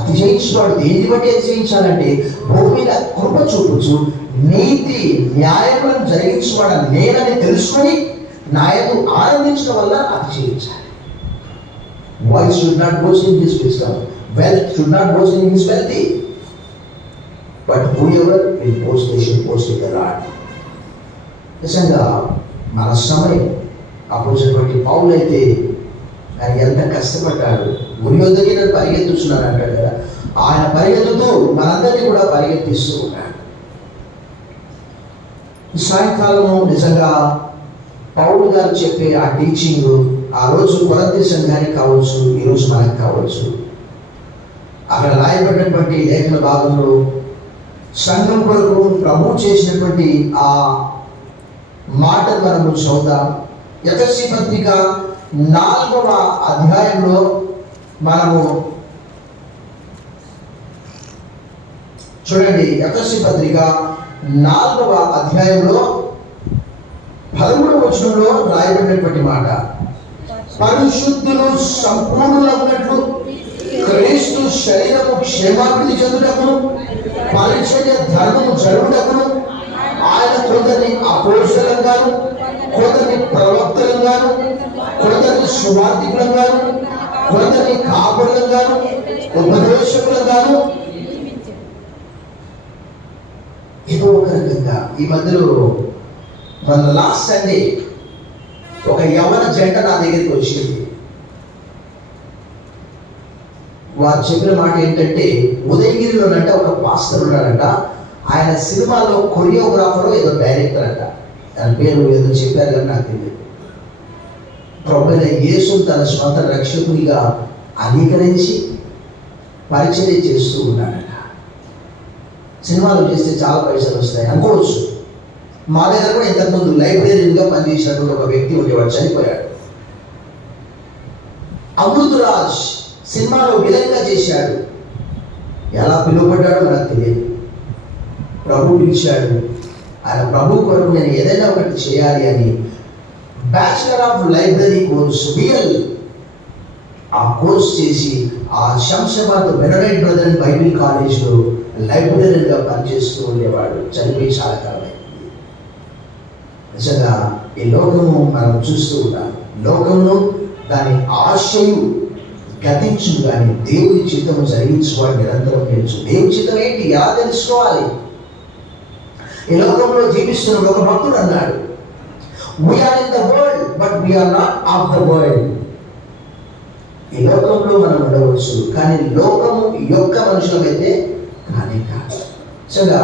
అతిశయించేవాడు. దేన్ని బట్టి అతిశయించాలంటే భూమి మీద కృప చూపుచు నీతి న్యాయములను జరిగించేవాడు నేనని తెలుసుకొని నాయకు ఆనందించడం వల్ల అతిశయించాలి. Wise should not boast in his wisdom. Wealth should not boast in his wealthy. But whoever will boast, they should boast in the Lord. నిజంగా మన సమయం అపోజిట్ పౌలు అయితే ఆయన ఎంత కష్టపడ్డాడు. గురి వద్దకి నేను పరిగెత్తుతున్నాను అంటాడు కదా, ఆయన పరిగెత్తుతూ మనందరినీ కూడా పరిగెత్తిస్తూ ఉన్నాడు. సాయంకాలము నిజంగా పౌలు గారు చెప్పే ఆ టీచింగ్ ఆ రోజు కొరింథీ సంఘానికి కావచ్చు, ఈరోజు మనకు కావచ్చు. అక్కడ రాయబడినటువంటి లేఖన భాగంలో సంఘం కొరకు ప్రభు చేసినటువంటి ఆ మాటను మనము చదువుతాం. ఎఫెసీ పత్రిక 4వ అధ్యాయంలో మనము చూడండి. ఎఫెసీ పత్రిక 4వ అధ్యాయంలో 13వ వచనంలో రాయబడినటువంటి మాట, పరిశుద్ధులు సంపూర్ణులైనట్లు క్రీస్తు శరీరము క్షేమాభివృద్ధి చెందుటకును పరిచర్య ధర్మము జరుగుటకును ఆయన కొందరిని అపోస్తలుగాను, కొందరిని ప్రవక్తలుగాను, కొందరిని సువార్తికులుగాను, కొందరిని కాపురులుగాను, ఉపదేశకులుగాను. ఏదో ఒక రకంగా ఈ మధ్యలో మన లాస్ట్ సండే ఒక యవన జంట నా దగ్గరికి వచ్చింది. వారు చెప్పిన మాట ఏంటంటే, ఉదయగిరిలోనంట ఒక పాస్టర్ ఉన్నాడంట, ఆయన సినిమాలో కొరియోగ్రాఫర్ ఏదో డైరెక్టర్ అంట, ఆయన పేరు ఏదో చెప్పారు కానీ నాకు తెలియదు. ప్రభువైన యేసును తన స్వంత రక్షకునిగా అంగీకరించి పరిచర్య చేస్తూ ఉన్నాడట. సినిమాలు చేస్తే చాలా పైసలు వస్తాయి అనుకోవచ్చు. మా దగ్గర కూడా ఇంతకుముందు లైబ్రరీగా పనిచేసినటువంటి ఒక వ్యక్తి ఉండేవాడు, చనిపోయాడు. అమృతరాజ్ సినిమాలో విలన్గా చేశాడు. ఎలా పిలువబడ్డాడో మనకు తెలియదు. ప్రభు పిలిచాడు. ఆయన ప్రభు కొరకు నేను ఏదైనా ఒకటి చేయాలి అని bachelor of library course BL ఆ కోర్స్ చేసి ఆ శంషాబాద్ బెనడైట్ బ్రదర్ బైబిల్ కాలేజ్లో లైబ్రరీగా పనిచేస్తూ ఉండేవాడు. చనిపోయి చాలా కాలం అయింది. నిజంగా ఈ లోకము మనం చూస్తూ ఉన్నాం. లోకమును దాని ఆశయు గతించు కానీ దేవుడి చిత్తము జరిగించుకోవాలి. నిరంతరం తెలుసు దేవుడి చిత్తం ఏంటి ఎలా తెలుసుకోవాలి. ఈ లోకంలో జీవిస్తున్న ఒక భక్తుడు అన్నాడు, we are in the world but we are not of the world. ఈ లోకంలో మనం ఉండవచ్చు కానీ లోకము యొక్క మనుషులమైతే కానీ కాదు. నిజంగా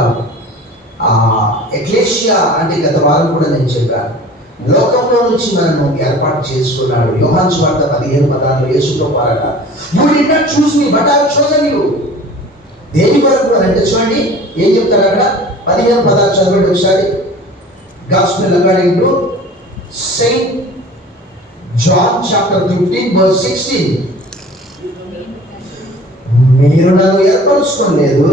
ఎక్లేషియా అంటే గత వారం కూడా నేను చెప్పాను, లోకంలో నుంచి మనము ఏర్పాటు చేసుకున్నాడు. యోహాను సువార్త 15:16 యేసుతో పారట, you did not choose me but I have chosen you. దేని వరకు అంటే చూడండి ఏం చెప్తారు అక్కడ 15:16 చదవండి ఒకసారి. Gospel according to saint John chapter 15:16. మీరు నన్ను ఏర్పరుచుకోలేదు,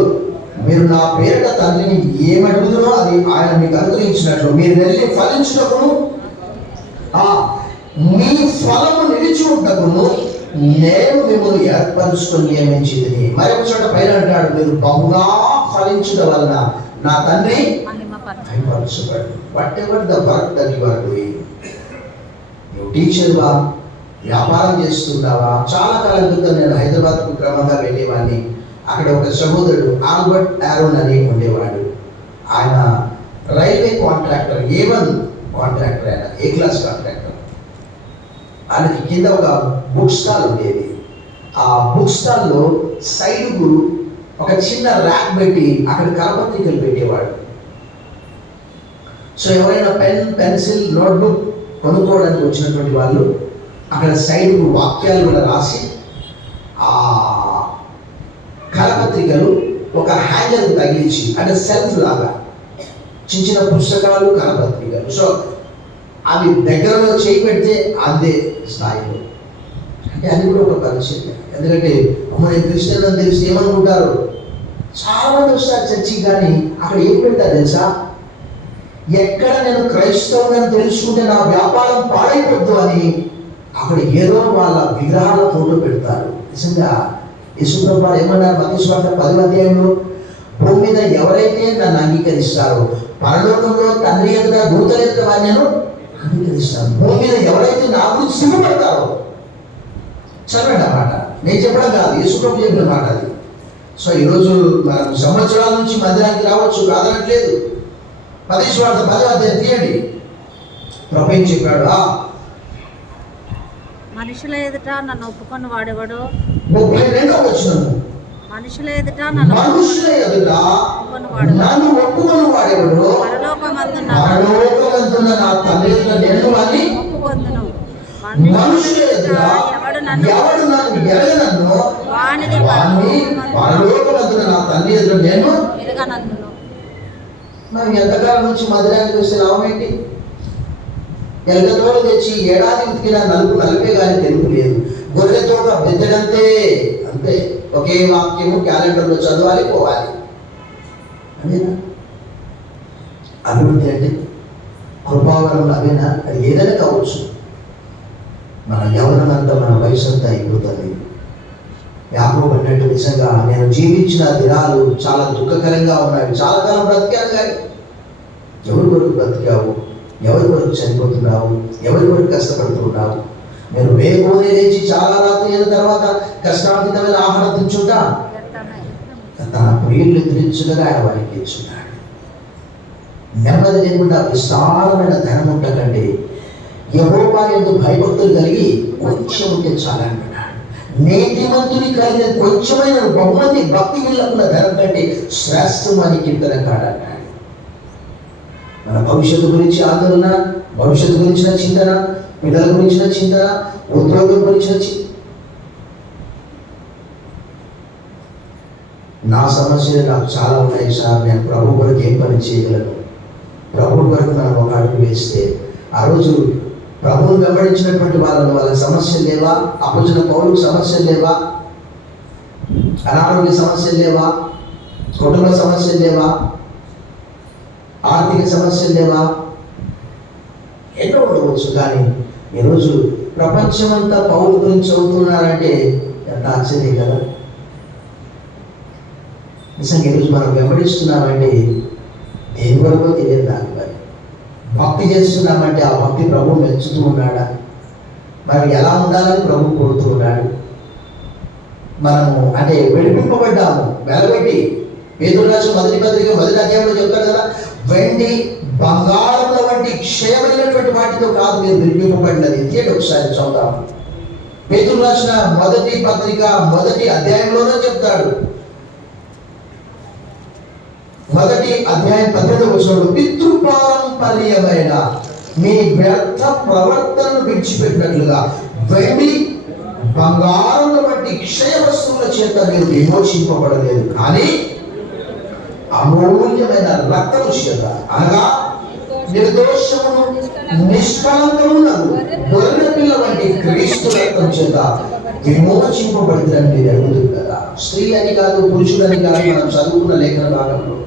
మీరు నా పేరిట తండ్రిని ఏమడుగుదునో అది ఆయన మీకు అనుగ్రహించినట్లు మీరు వెళ్ళి ఫలించినప్పుడు మీ ఫలము నిలిచి ఉంటకును నేను మిమ్మల్ని ఏర్పరుచుకొని నియమించింది. మరొక చోట పైన అంటాడు, మీరు బహుగా ఫలించడం వలన నా తండ్రి మహిమపరచబడు. Whatever the work that you are doing, నువ్వు టీచర్వా, వ్యాపారం చేస్తున్నావా. చాలా కాలం క్రితం నేను హైదరాబాద్కు క్రమంగా వెళ్ళేవాడిని. అక్కడ ఒక సహోదరుడు ఆల్బర్ట్ ఆరోన్ అని ఉండేవాడు. ఆయన రైల్వే కాంట్రాక్టర్, A1 కాంట్రాక్టర్, ఆయన A క్లాస్ కాంట్రాక్టర్. ఆయనకి కింద ఒక బుక్ స్టాల్ ఉండేది. ఆ బుక్ స్టాల్లో సైడ్కు ఒక చిన్న ర్యాక్ పెట్టి అక్కడ కరపత్రికలు పెట్టేవాడు. సో ఎవరైనా పెన్, పెన్సిల్, నోట్బుక్ కొనుక్కోవడానికి వచ్చినటువంటి వాళ్ళు అక్కడ సైడ్కు వాక్యాలు కూడా రాసి ఆ కరపత్రికలు ఒక హ్యాంగర్ తగిలించి అంటే సెల్ఫ్ లాగా చిన్న చిన్న పుస్తకాలు, కరపత్రికలు. సో అవి దగ్గరలో చేయి పెడితే అందే స్థాయిలో. అంటే అది కూడా ఒక పరిచయం. ఎందుకంటే మన క్రిస్టియన్ అని తెలిసి ఏమనుకుంటారు, చాలా మంది వస్తారు చర్చికి, కానీ అక్కడ ఏం పెడతారు తెలుసా, ఎక్కడ నేను క్రైస్తవుని తెలుసుకుంటే నా వ్యాపారం పాడైపోద్దు అని అక్కడ ఏదో వాళ్ళ విగ్రహాల ఫోటో పెడతారు. నిజంగా యేసుప్రభువు వారు ఏమన్నారు మత్తయి సువార్త 10వ భూమి మీద ఎవరైతే నన్ను అంగీకరిస్తారో పరలోకంలో తండ్రి ఎదుట దూతల ఎదుట వారిని నేను అంగీకరిస్తాను. భూమి మీద ఎవరైతే నా గురించి సిగ్గుపడతారో, చదవండి అన్నమాట, నేను చెప్పడం కాదు, యేసుప్రభువు చెప్పిన మాట అది. సో ఈరోజు మనం సంవత్సరాల నుంచి మందిరానికి రావచ్చు, కాదనట్లేదు. మత్తయి సువార్త 10వ తీయండి. ప్రభు ఏం చెప్పాడు, మనుషుల ఎదుట నన్ను ఒప్పుకొని వాడేవాడు. 32వ వచనం, మనుషుల ఎదుట నన్ను ఒప్పుకొని వాడేవాడు పరలోకమందున్న నా తండ్రి ఎదుట నేను వారిని ఒప్పుకొందును. మనుషుల ఎదుట ఎవడు నన్ను ఎరగనన్ను వానిని పరలోకమందున్న నా తండ్రి ఎదుట నేను ఎరగనందును. మనం ఎంతకాలం నుంచి మందిరానికి వస్తే లాభం ఏంటి? ఎలకతోడు తెచ్చి ఏడాది ఉతికిన నలిపే కానీ తెలుపు లేదు. గొర్రెతో బెత్తడంతే, అంతే. ఒకే వాక్యము క్యాలెండర్లో చదవాలి, పోవాలి. అదేనా అభివృద్ధి అంటే? కృపావరంలో అదేనా? అది ఏదైనా కావచ్చు. మన యవనమంతా, మన వయసు అంతా అయిపోతుంది. యాకోబు అన్నట్టు నిజంగా నేను జీవించిన దినాలు చాలా దుఃఖకరంగా ఉన్నాయి. చాలా కాలం బ్రతికాను, కానీ ఎవరి కొరకు బ్రతికావు, ఎవరి కొరకు చనిపోతున్నావు, ఎవరి కొరకు కష్టపడుతున్నావు? నేను వేగోనే లేచి చాలా రాత్రి అయిన తర్వాత కష్టాతీతమైన ఆహారం తించుంటా, తన ప్రియుల్ని ఎదిరించుగా ఆయన వారికి ఇచ్చున్నాడు. నెమ్మది లేకుండా విస్తారమైన ధనం ఉండకండి, యెహోవా యందు భయభక్తులు కలిగి కొంచెం ఉంటే చాలంటున్నాడు. నీతిమంతుని కలిగిన కొంచెమైన బహుమంది భక్తి వీళ్ళకున్న ధనం కంటే శ్రేష్టమని కీర్తన కాడన్నాడు. మన భవిష్యత్తు గురించి ఆందోళన, భవిష్యత్తు గురించిన చింతన, పిల్లల గురించిన చింతన, ఉద్యోగం గురించిన నా సమస్యలు నాకు చాలా ఉన్నాయి సార్, నేను ప్రభు కొరకు ఏం పని చేయగలను? ప్రభు కొరకు మనం ఒక అడుగు వేస్తే, ఆ రోజు ప్రభువును వెంబడించినటువంటి వాళ్ళకి సమస్యలు లేవా? అపోస్తలుడైన పౌలుకు సమస్యలు లేవా? అనారోగ్య సమస్యలు లేవా? కుటుంబ సమస్యలు లేవా? ఆర్థిక సమస్యలు లేవా? ఎన్నో ఉండవచ్చు. కానీ ఈరోజు ప్రపంచమంతా పౌలు గురించి చదువుతున్నారంటే ఎంత ఆశ్చర్యం కదా. నిజంగా ఈరోజు మనం వెంబడిస్తున్నామంటే దేని వరకు తెలియదు. దాని మరి భక్తి చేస్తున్నామంటే ఆ భక్తి ప్రభు మెచ్చుతూ ఉన్నాడా? మనం ఎలా ఉండాలని ప్రభు కోరుతూ ఉన్నాడు. మనము అంటే విడిపింపబడ్డాము వెలబెట్టి. పేతురు రాసిన మొదటి పత్రిక 1వ అధ్యాయంలో చెప్తారు కదా, వెండి బంగారముల వంటి క్షయమైనటువంటి వాటితో కాదు మీరు విడిపింపబడినది. తీయండి ఒకసారి చదువుతాం. పేతురు రాసిన మొదటి పత్రిక 1వ అధ్యాయంలోనే చెప్తాడు. 1వ అధ్యాయం 18వ వచనంలో, పితృపారంపర్యమైన మీ వ్యర్థ ప్రవర్తనను విడిచిపెట్టినట్లుగా వెండి బంగారముల వంటి క్షయ వస్తువుల చేత మీరు విమోచింపబడలేదు, కానీ అమూల్యమైన రక్తము చేత, అనగా నిర్దోషమును నిష్కళంకమునకు గొర్రె పిల్ల వంటి క్రీస్తు రక్తం చేత విమోచింపబడుతుందని మీరు అడుగుతుంది కదా. స్త్రీ అని కాదు, పురుషుడని కాదు. మనం చదువుకున్న లేఖన భాగంలో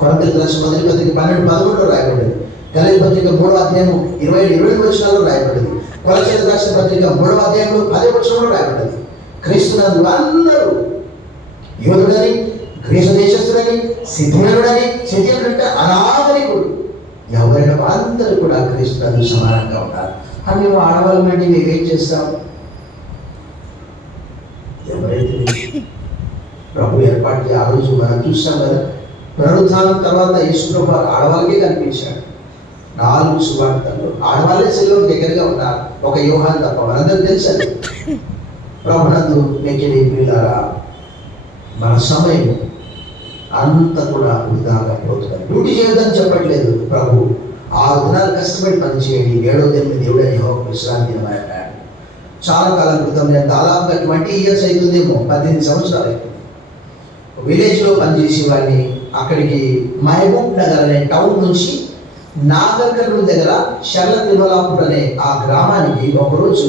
కొరింథీయులకు రాసిన మొదటి పత్రిక 12:13లో రాయబడింది. గలాతీయులకు పత్రిక 3వ అధ్యాయం 20-22 వచనాల్లో రాయబడింది. కొలస్సీయులకు రాసిన పత్రిక 3వ అధ్యాయంలో 10వ వచనంలో రాయబడింది. క్రీస్తునందు అందరూ యూదుడని, గ్రీసు దేశస్థుడని, సిథియనుడని, సిథియనుడంటే అనాగరికుడు, ఎవరైనా అందరూ కూడా క్రీస్తునందు సమానంగా ఉన్నారు. అని మేము ఆడవాళ్ళమంటే మేము ఏం చేస్తాం? ఎవరైతే ప్రభు ఏర్పాటు ఆ రోజు మనం చూస్తాం కదా, పునరుత్థానం తర్వాత యేసుప్రభు ఆడవాళ్ళకే కనిపించాడు. 4 సువార్తల్లో ఆడవాళ్ళే శిలువ దగ్గరగా ఉన్నారు, ఒక యోహాను తప్ప. మనందరూ తెలుసు అది. ప్రభునందు మెచ్చిన ప్రియులారా, మన సమయం అంతా కూడా వృధాగా పోతుంది. డ్యూటీ చేయొద్దని చెప్పట్లేదు ప్రభు. 6 దినాలు కష్టపడి పని చేయండి, 7వ దినం దేవుడని యెహోవా విశ్రాంతి దినమని అన్నాడు. చాలా కాలం క్రితం, నేను దాదాపుగా 20 years అవుతుందేమో, 18 సంవత్సరాలు అవుతుంది, విలేజ్లో పనిచేసే వాడిని. అక్కడికి మహబూబ్ నగర్ అనే టౌన్ నుంచి నాగర్కర్నూలు దగ్గర శర్ల తిరుమలాపూర్ అనే ఆ గ్రామానికి ఒకరోజు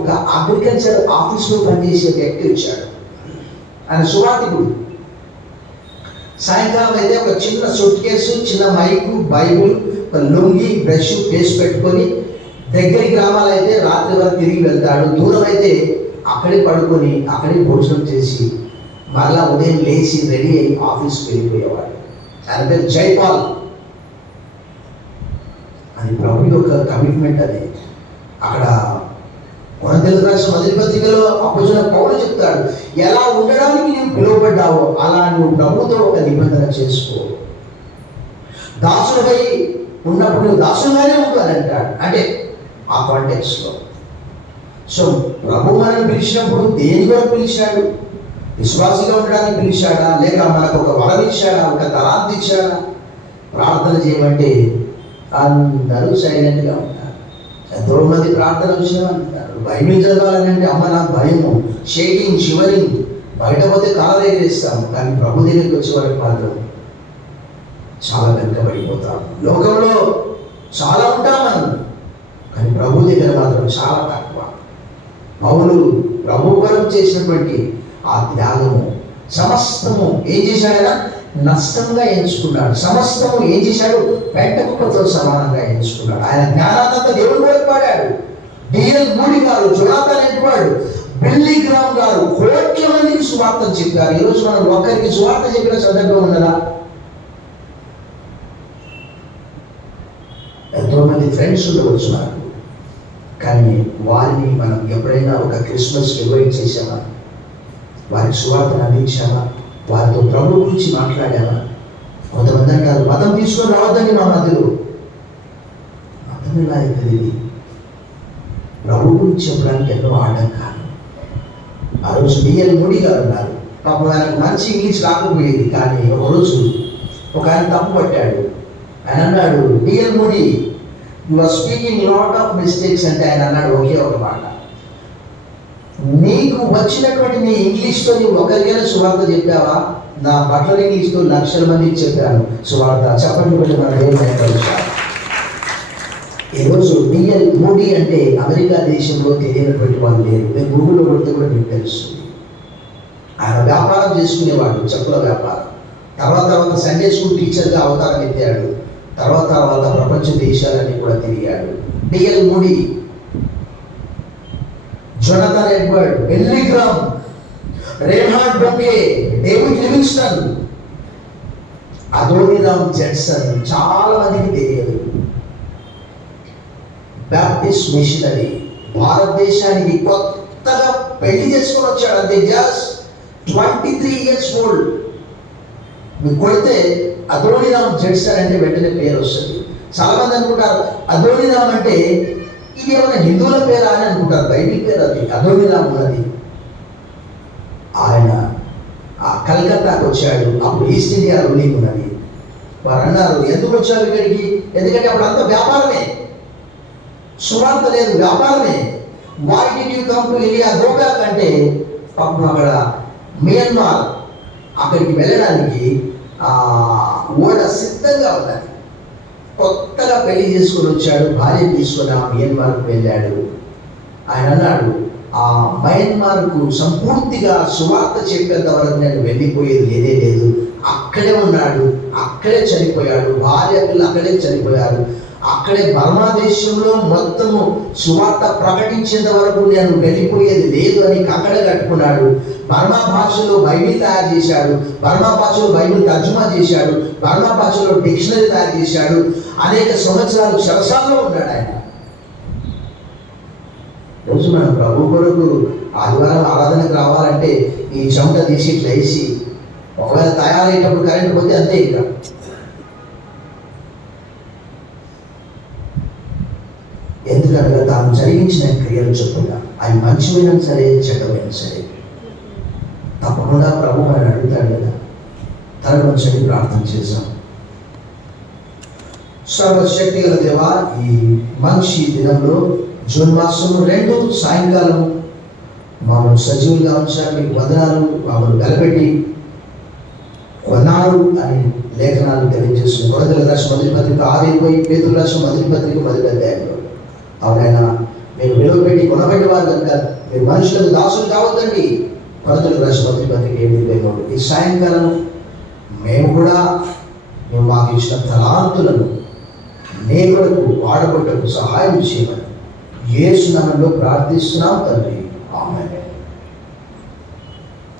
ఒక అగ్రికల్చర్ ఆఫీస్లో పనిచేసే వ్యక్తి వచ్చాడు. ఆయన సువార్తికుడు. సాయంకాలం అయితే ఒక చిన్న సూట్ కేసు, చిన్న మైకు, బైబుల్, ఒక లుంగి, బ్రష్, పేస్ట్ పెట్టుకొని, దగ్గరి గ్రామాలు అయితే రాత్రి వరకు తిరిగి వెళ్తాడు. దూరం అయితే అక్కడే పడుకొని అక్కడే భోజనం చేసి మరలా ఉదయం లేచి రెడీ అయ్యి ఆఫీస్కి వెళ్ళిపోయేవాడు. ఆయన పేరు జైపాల్. అది ప్రభు యొక్క కమిట్మెంట్. అది అక్కడ కొరింథీయులకు రాసిన మొదటి పత్రికలో అపోస్తలుడైన పౌలు చెప్తాడు, ఎలా ఉండడానికి నీవు పిలువబడ్డావో అలా నువ్వు ప్రభుతో ఒక నిబంధన చేసుకో. దాసుడిపై ఉన్నప్పుడు నువ్వు దాసుడుగానే ఉంటాను అంటాడు. అంటే ఆ కాంటెక్స్లో. సో ప్రభు మనం పిలిచినప్పుడు దేని వరకు పిలిచాడు? విశ్వాసిగా ఉండడానికి పిలిచాడా, లేక మనకు ఒక వరం ఇచ్చాడా, ఒక తలాంతి ఇచ్చాడా? ప్రార్థన చేయమంటే అందరూ సైలెంట్గా ఉంటారు. ఎంతో మంది ప్రార్థన విషయం అంటారు. బైబిల్ చదవాలంటే అమ్మ నాకు భయము, షేకింగ్, షివరింగ్, బయట పోతే కాలు ఎగరేస్తాము. కానీ ప్రభు దగ్గరికి వచ్చే వరకు మాత్రం చాలా వెనుకబడిపోతాం. లోకంలో చాలా ఉంటాం మనం, కానీ ప్రభు దగ్గర మాత్రం చాలా తక్కువ. పౌలు ప్రభు కొరకు చేసినటువంటి ఆ త్యాగము సమస్తము ఏం చేశాడైనా నష్టంగా ఎంచుకున్నాడు. సమస్తము ఏం చేశాడు? పెంటకుప్పతో సమానంగా ఎంచుకున్నాడు. ఆయన జ్ఞానానంతా దేవుడు కొరకు పాడాడు. డిఎల్ మూడి గారు, జొనాథన్ ఎడ్వర్డ్, బిల్లీ గ్రామ్ గారు కోట్ల మందికి సువార్తను చెప్పారు. ఈరోజు మనం ఒక్కరికి సువార్త చెప్పిన సందర్భం ఉన్నదా? ఎంతో మంది ఫ్రెండ్స్ ఉండవచ్చు నాకు, కానీ వారిని మనం ఎప్పుడైనా ఒక క్రిస్మస్ ఇన్వైట్ చేసామా? వారికి సువార్తను అందించామా? వారితో ప్రభు గురించి మాట్లాడామా? కొంతమంది అంటారు, మతం తీసుకొని రావద్దండి మా మధ్యలో. మతం ఎలా అవుతుంది? ప్రభు గురించి చెప్పడానికి ఎన్నో ఆటంకాలు. ఆ రోజు డిఎల్ మూడి గారు ఉన్నారు. పాపం ఆయనకు మంచి ఇంగ్లీష్ రాకపోయేది, కానీ ఒకరోజు ఒక ఆయన తప్పు పట్టాడు. ఆయన అన్నాడు, D L Moody, you are speaking lot of mistakes అంటే ఆయన అన్నాడు ఒకే ఒక మాట, నీకు వచ్చినటువంటి నీ ఇంగ్లీష్తో నీవు ఒకరికైనా సువార్త చెప్పావా? నా బట్ల ఇంగ్లీష్తో లక్షల మందికి చెప్పాను సువార్త. చెప్పండి కొంచెం మన దేవుడు. ఈ డిఎల్ మోడీ అంటే అమెరికా దేశంలో తెలియనటువంటి వాళ్ళు లేరు. మీరు గూగుల్లో కొడితే కూడా మీకు తెలుస్తుంది. ఆయన వ్యాపారం చేసుకునేవాడు, చెప్పుల వ్యాపారం. తర్వాత సండే స్కూల్ టీచర్గా అవతారం ఎత్తాడు. తర్వాత ప్రపంచ దేశాలన్నీ కూడా తిరిగాడు. D L Moody, Jonathan Edward, Billy Graham, Reinhard Bonnke, David Livingstone, Adoniram Judson, చాలా మందికి తెలియదు. బ్యాప్టిస్ట్ మిషనరీ, భారతదేశానికి కొత్తగా పెళ్లి చేసుకొని వచ్చాడు. అంతే, జస్ట్ 23 years old. మీకు కొడితే అదోనిరామ్ జడ్సన్ అంటే వెంటనే పేరు వస్తుంది. చాలా మంది అనుకుంటారు అదోనిరామ్ అంటే ఇది ఏమైనా హిందువుల పేరా అని అనుకుంటారు. బైబిల్ పేరు అది, అదోనిరామ్ ఉన్నది. ఆయన కలకత్తాకు వచ్చాడు. అప్పుడు ఈస్ట్ ఇండియా రూలింగ్ ఉన్నది. వారు అన్నారు, ఎందుకు వచ్చారు ఇక్కడికి? ఎందుకంటే అప్పుడు అంత వ్యాపారమే, సువార్త లేదు, వ్యాపారమే. Why did you come to India, go back అంటే పాపం అక్కడ మియన్మార్, అక్కడికి వెళ్ళడానికి ఓడ సిద్ధంగా ఉన్నది. కొత్తగా పెళ్లి చేసుకొని వచ్చాడు, భార్య తీసుకొని ఆ మియన్మార్కు వెళ్ళాడు. ఆయన అన్నాడు, ఆ మయన్మార్కు సంపూర్తిగా సువార్త చెప్పేంత వరకు నేను వెళ్ళిపోయేది లేదు. అక్కడే ఉన్నాడు, అక్కడే చనిపోయాడు. భార్య పిల్లలు అక్కడే చనిపోయారు. అక్కడే బర్మా దేశంలో మొత్తము సువార్త ప్రకటించేంత వరకు నేను వెళ్ళిపోయేది లేదు అని కంకణ కట్టుకున్నాడు. బర్మా భాషలో బైబిల్ తయారు చేశాడు, బర్మా భాషలో బైబిల్ తర్జుమా చేశాడు, బర్మా భాషలో డిక్షనరీ తయారు చేశాడు. అనేక సంవత్సరాలు చెరసాలలో ఉన్నాడు ఆయన. రోజు మనం ప్రభు కొరకు ఆదివారం ఆరాధనకు రావాలంటే ఈ చెమట తీసి ఇట్లా వేసి, ఒకవేళ తయారయ్యేటప్పుడు కరెంట్ పోతే అంతే. ఇంకా ఎందుకనగా తాను జరిగించిన క్రియలు చొప్పున అవి మంచివైనా సరే చెడ్డమైనా సరే తప్పకుండా ప్రభు అని అడుగుతాడు కదా. తరగని ప్రార్థన చేశాం. సర్వశక్తి గల దేవా, ఈ మంచి దినంలో జూన్ మాసం 2 సాయంకాలం మమ్మల్ని సజీవులుగా ఉంచారు. మీకు వందనాలు. మమ్మల్ని వెలపెట్టి కొన్నారు అని లేఖనాలు తెలియజేస్తుంది. కొరతల రాష్ట్ర మొదటి పత్రిక 6:20, పేతురు రాష్ట్ర మొదటి పత్రిక 10వ అధ్యాయంలో అవునైనా మీరు విలువ పెట్టి కొనబెట్టి వారు కనుక మీరు మనుషులకు దాసులు కావద్దండి. కొరతల రాష్ట్ర మొదటి పత్రిక 7:23. ఈ సాయంకాలం మేము కూడా మేము మాకు ఇచ్చిన తలాంతులను నీ కొరకు వాడబట్టకు సహాయం చేయమని యేసు నామములో ప్రార్థిస్తున్నాం తండ్రి. ఆమేన్.